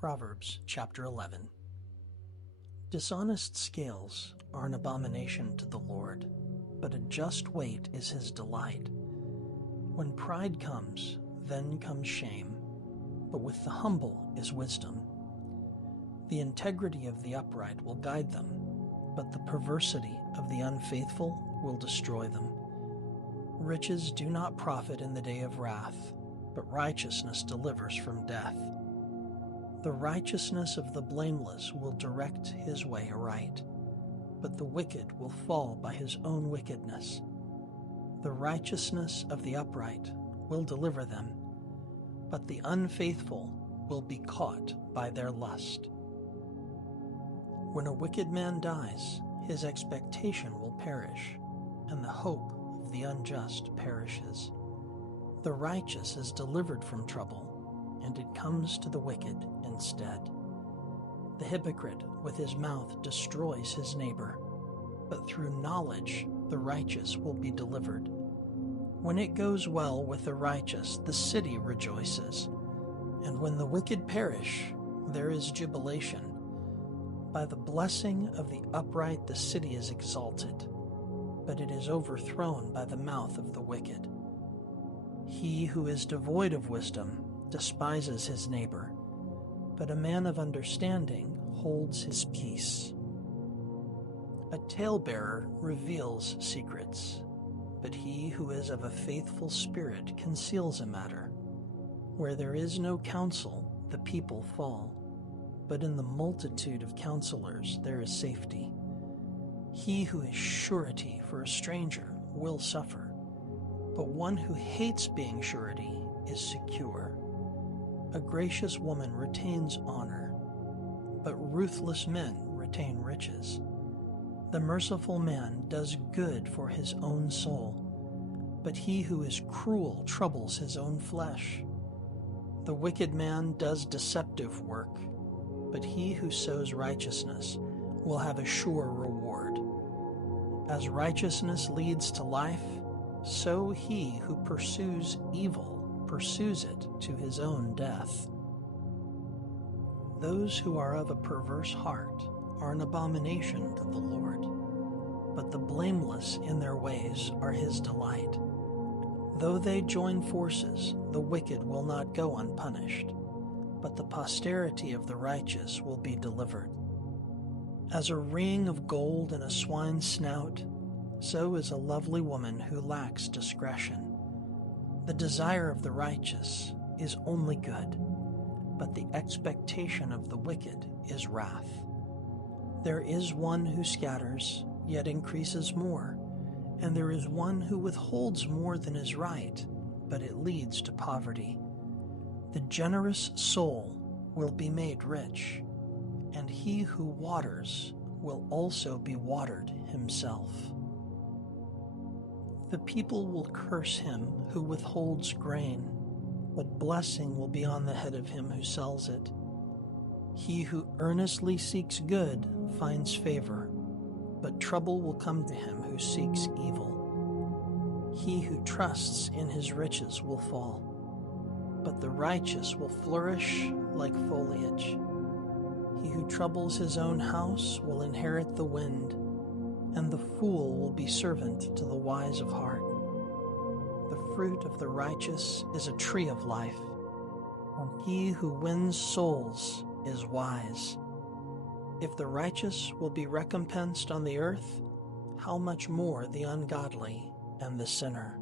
Proverbs chapter 11. Dishonest scales are an abomination to the Lord, but a just weight is his delight. When pride comes, then comes shame, but with the humble is wisdom. The integrity of the upright will guide them, but the perversity of the unfaithful will destroy them. Riches do not profit in the day of wrath, but righteousness delivers from death. The righteousness of the blameless will direct his way aright, but the wicked will fall by his own wickedness. The righteousness of the upright will deliver them, but the unfaithful will be caught by their lust. When a wicked man dies, his expectation will perish, and the hope of the unjust perishes. The righteous is delivered from trouble, and it comes to the wicked instead. The hypocrite with his mouth destroys his neighbor, but through knowledge the righteous will be delivered. When it goes well with the righteous, the city rejoices, and when the wicked perish, there is jubilation. By the blessing of the upright the city is exalted, but it is overthrown by the mouth of the wicked. He who is devoid of wisdom despises his neighbor, but a man of understanding holds his peace. A talebearer reveals secrets, but he who is of a faithful spirit conceals a matter. Where there is no counsel, the people fall, but in the multitude of counselors there is safety. He who is surety for a stranger will suffer, but one who hates being surety is secure. A gracious woman retains honor, but ruthless men retain riches. The merciful man does good for his own soul, but he who is cruel troubles his own flesh. The wicked man does deceptive work, but he who sows righteousness will have a sure reward. As righteousness leads to life, so he who pursues evil pursues it to his own death. Those who are of a perverse heart are an abomination to the Lord, but the blameless in their ways are his delight. Though they join forces, the wicked will not go unpunished, but the posterity of the righteous will be delivered. As a ring of gold in a swine's snout, so is a lovely woman who lacks discretion. The desire of the righteous is only good, but the expectation of the wicked is wrath. There is one who scatters, yet increases more, and there is one who withholds more than is right, but it leads to poverty. The generous soul will be made rich, and he who waters will also be watered himself. The people will curse him who withholds grain, but blessing will be on the head of him who sells it. He who earnestly seeks good finds favor, but trouble will come to him who seeks evil. He who trusts in his riches will fall, but the righteous will flourish like foliage. He who troubles his own house will inherit the wind, and the fool will be servant to the wise of heart. The fruit of the righteous is a tree of life, and he who wins souls is wise. If the righteous will be recompensed on the earth, how much more the ungodly and the sinner?